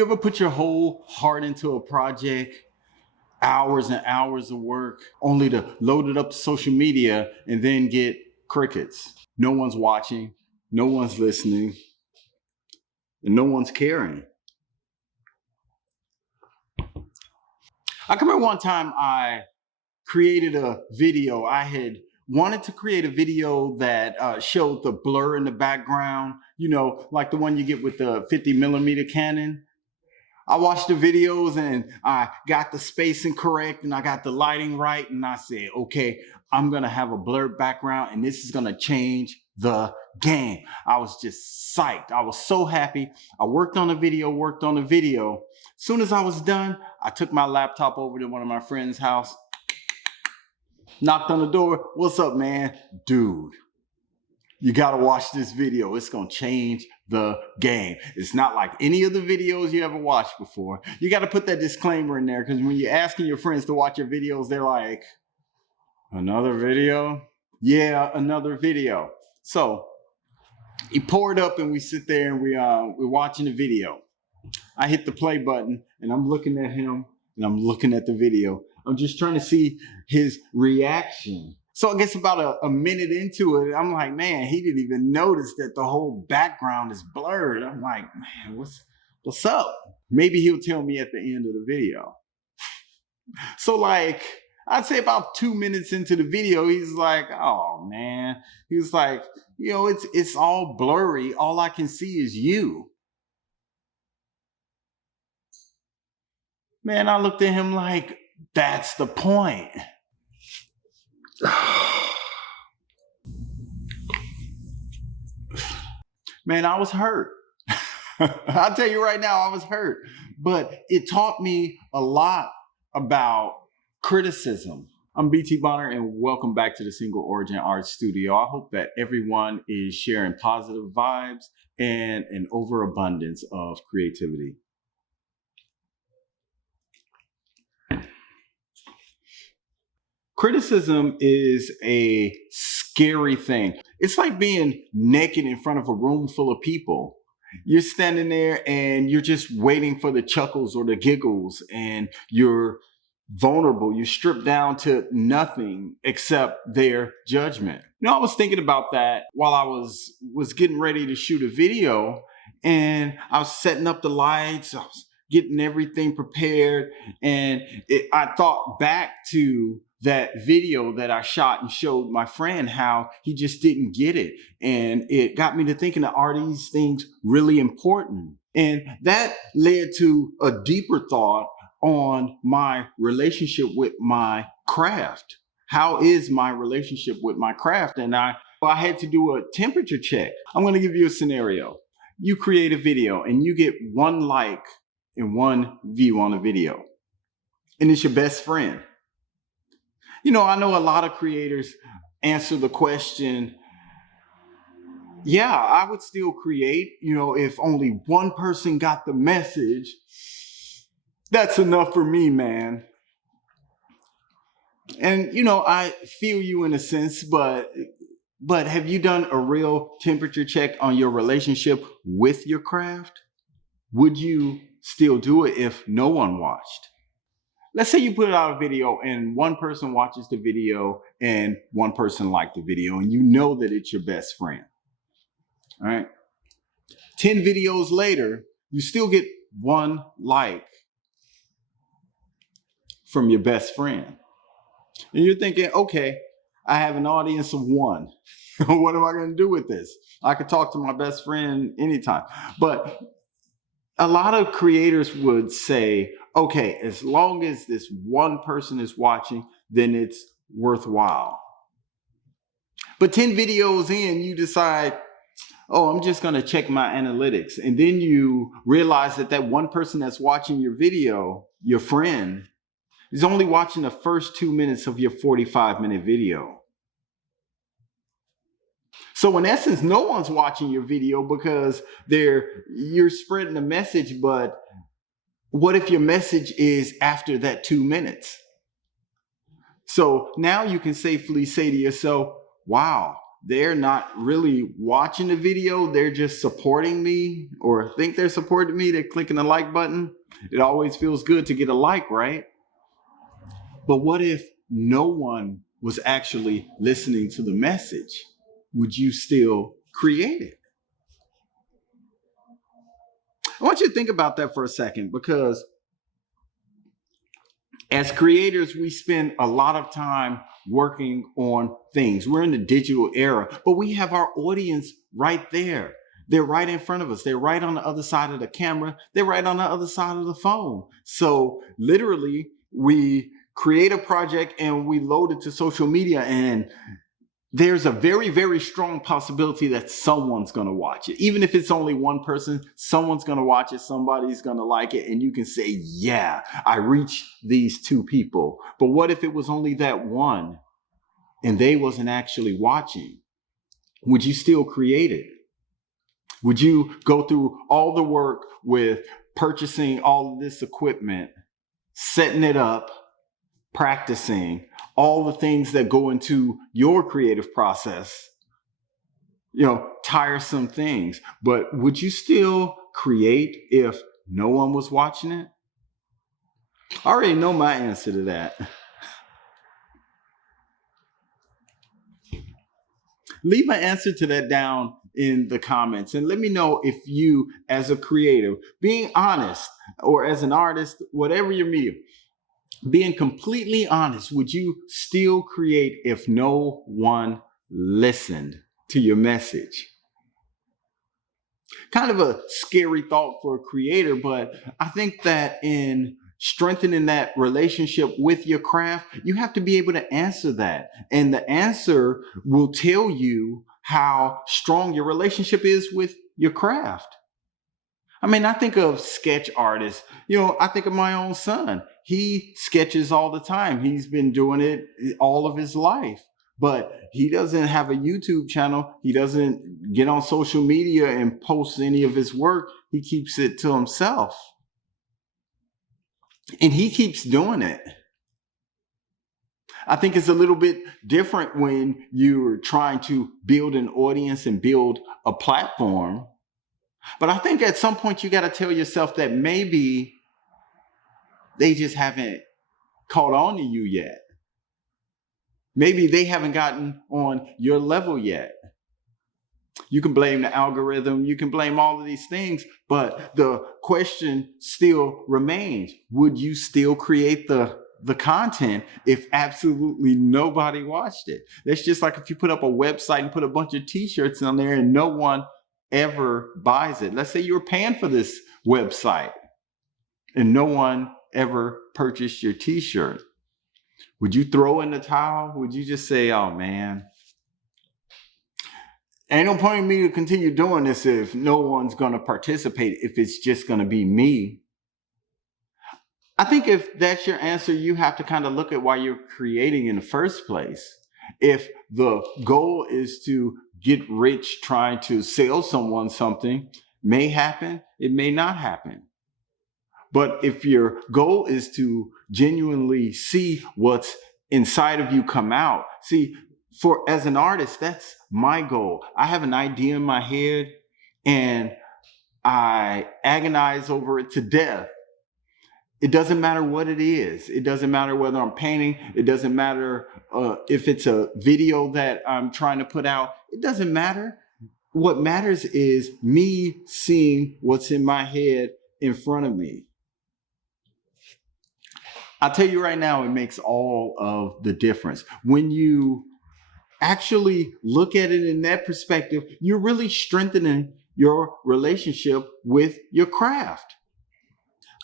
you ever put your whole heart into a project, hours and hours of work, only to load it up to social media and then get crickets? No one's watching, no one's listening, and no one's caring. I can remember one time I created a video. I had wanted to create a video that showed the blur in the background, like the one you get with the 50mm Canon. I watched the videos and I got the spacing correct and I got the lighting right. And I said, okay, I'm going to have a blurred background and this is going to change the game. I was just psyched. I was so happy. I worked on the video. As soon as I was done, I took my laptop over to one of my friend's house, knocked on the door. What's up, man? Dude, you got to watch this video. It's going to change the game. It's not like any of the videos you ever watched before. You got to put that disclaimer in there because when you're asking your friends to watch your videos, they're like, another video? Yeah, another video. So he poured up and we sit there and we're watching the video. I hit the play button and I'm looking at him and I'm looking at the video. I'm just trying to see his reaction. So I guess about a minute into it, I'm like, man, he didn't even notice that the whole background is blurred. I'm like, man, what's up? Maybe he'll tell me at the end of the video. So like, I'd say about 2 minutes into the video, he's like, oh man. He was like, it's all blurry. All I can see is you. Man, I looked at him like, that's the point. Man, I was hurt. I'll tell you right now, I was hurt. But it taught me a lot about criticism. I'm BT Bonner and welcome back to the Single Origin Art Studio. I hope that everyone is sharing positive vibes and an overabundance of creativity. Criticism is a scary thing. It's like being naked in front of a room full of people. You're standing there and you're just waiting for the chuckles or the giggles and you're vulnerable. You're stripped down to nothing except their judgment. I was thinking about that while I was getting ready to shoot a video and I was setting up the lights. I was getting everything prepared and I thought back to that video that I shot and showed my friend how he just didn't get it. And it got me to thinking, are these things really important? And that led to a deeper thought on my relationship with my craft. How is my relationship with my craft? And I had to do a temperature check. I'm going to give you a scenario. You create a video and you get 1 like and 1 view on a video. And it's your best friend. I know a lot of creators answer the question, yeah, I would still create, if only 1 person got the message. That's enough for me, man. And, I feel you in a sense, but have you done a real temperature check on your relationship with your craft? Would you still do it if no one watched? Let's say you put out a video and 1 person watches the video and 1 person liked the video and you know that it's your best friend. All right. 10 videos later, you still get 1 like from your best friend. And you're thinking, okay, I have an audience of 1. What am I going to do with this? I could talk to my best friend anytime. But a lot of creators would say, okay, as long as this 1 person is watching, then it's worthwhile. But 10 videos in, you decide, oh, I'm just going to check my analytics. And then you realize that 1 person that's watching your video, your friend, is only watching the first 2 minutes of your 45-minute video. So in essence, no one's watching your video because you're spreading a message, but what if your message is after that 2 minutes? So now you can safely say to yourself, wow, they're not really watching the video, they're just supporting me or think they're supporting me, they're clicking the like button. It always feels good to get a like, right? But what if no one was actually listening to the message? Would you still create it? I want you to think about that for a second, because as creators, we spend a lot of time working on things. We're in the digital era, but we have our audience right there. They're right in front of us. They're right on the other side of the camera. They're right on the other side of the phone. So literally, we create a project and we load it to social media, and there's a very, very strong possibility that someone's going to watch it. Even if it's only one person, someone's going to watch it. Somebody's going to like it. And you can say, yeah, I reached these 2 people. But what if it was only that one and they wasn't actually watching? Would you still create it? Would you go through all the work with purchasing all of this equipment, setting it up, practicing, all the things that go into your creative process, tiresome things, but would you still create if no one was watching it? I already know my answer to that. Leave an answer to that down in the comments and let me know if you, as a creative, being honest, or as an artist, whatever your medium, being completely honest, would you still create if no one listened to your message? Kind of a scary thought for a creator, but I think that in strengthening that relationship with your craft, you have to be able to answer that. And the answer will tell you how strong your relationship is with your craft. I mean, I think of sketch artists. I think of my own son. He sketches all the time. He's been doing it all of his life, but he doesn't have a YouTube channel. He doesn't get on social media and post any of his work. He keeps it to himself. And he keeps doing it. I think it's a little bit different when you're trying to build an audience and build a platform. But I think at some point you got to tell yourself that maybe they just haven't caught on to you yet. Maybe they haven't gotten on your level yet. You can blame the algorithm, you can blame all of these things, but the question still remains. Would you still create the content if absolutely nobody watched it? That's just like if you put up a website and put a bunch of t-shirts on there and no one ever buys it. Let's say you were paying for this website and no one ever purchased your t-shirt. Would you throw in the towel? Would you just say, oh man, ain't no point in me to continue doing this if no one's going to participate, if it's just going to be me? I think if that's your answer, you have to kind of look at why you're creating in the first place. If the goal is to get rich trying to sell someone something, may happen, it may not happen. But if your goal is to genuinely see what's inside of you come out, as an artist, that's my goal. I have an idea in my head and I agonize over it to death. It doesn't matter what it is. It doesn't matter whether I'm painting. It doesn't matter if it's a video that I'm trying to put out. It doesn't matter. What matters is me seeing what's in my head in front of me. I'll tell you right now, it makes all of the difference. When you actually look at it in that perspective, you're really strengthening your relationship with your craft.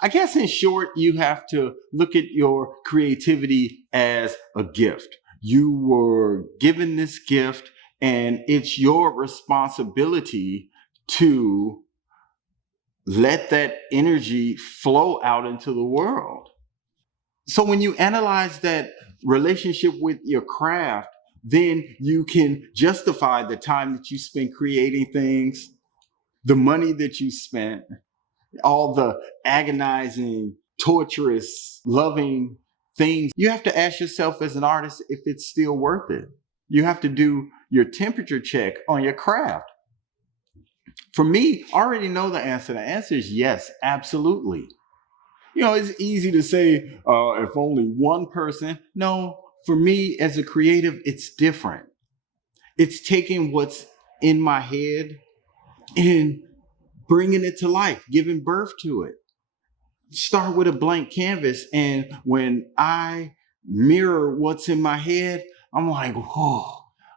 I guess in short, you have to look at your creativity as a gift. You were given this gift and it's your responsibility to let that energy flow out into the world. So when you analyze that relationship with your craft, then you can justify the time that you spent creating things, the money that you spent, all the agonizing, torturous, loving things. You have to ask yourself as an artist if it's still worth it. You have to do your temperature check on your craft. For me, I already know the answer. The answer is yes, absolutely. It's easy to say, if only one person. No, for me as a creative, it's different. It's taking what's in my head and bringing it to life, giving birth to it. Start with a blank canvas. And when I mirror what's in my head, I'm like, whoa,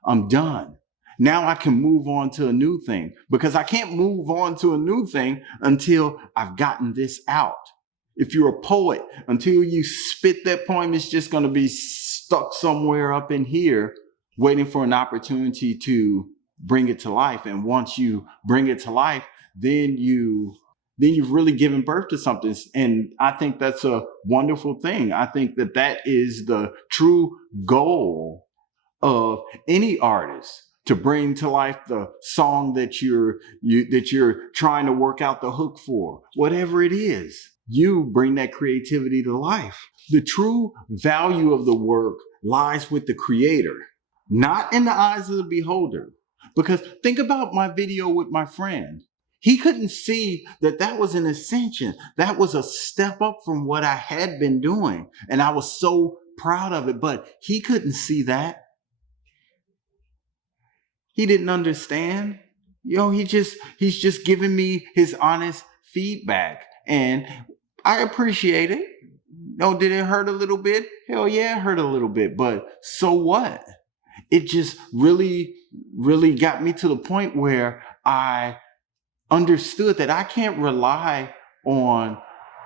I'm done. Now I can move on to a new thing, because I can't move on to a new thing until I've gotten this out. If you're a poet, until you spit that poem, it's just going to be stuck somewhere up in here, waiting for an opportunity to bring it to life. And once you bring it to life, then you've really given birth to something. And I think that's a wonderful thing. I think that is the true goal of any artist, to bring to life the song that you're trying to work out the hook for. Whatever it is, you bring that creativity to life. The true value of the work lies with the creator, not in the eyes of the beholder. Because think about my video with my friend. He couldn't see that was an ascension. That was a step up from what I had been doing. And I was so proud of it, but he couldn't see that. He didn't understand. He's just giving me his honest feedback. And I appreciate it. Did it hurt a little bit? Hell yeah, it hurt a little bit. But so what? It just really, really got me to the point where I understood that I can't rely on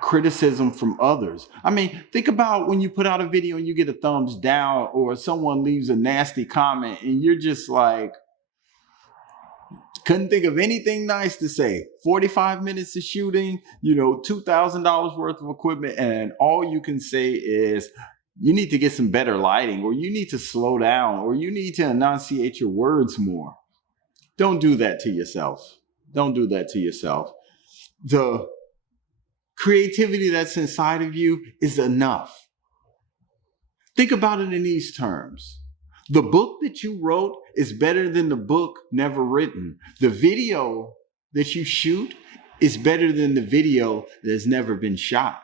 criticism from others. I mean, think about when you put out a video and you get a thumbs down, or someone leaves a nasty comment and you're just like, couldn't think of anything nice to say. 45 minutes of shooting, $2,000 worth of equipment, and all you can say is, you need to get some better lighting, or you need to slow down, or you need to enunciate your words more. Don't do that to yourself. Don't do that to yourself. The creativity that's inside of you is enough. Think about it in these terms. The book that you wrote is better than the book never written. The video that you shoot is better than the video that's never been shot.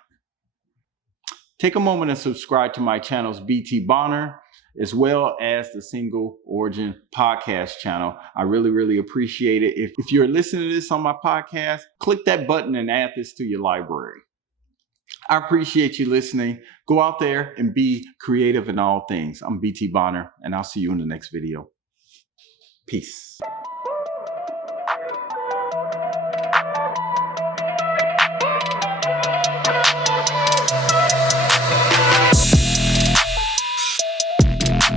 Take a moment and subscribe to my channels, BT Bonner, as well as the Single Origin podcast channel. I really, really appreciate it. If you're listening to this on my podcast, click that button and add this to your library. I appreciate you listening. Go out there and be creative in all things. I'm BT Bonner, and I'll see you in the next video. Peace.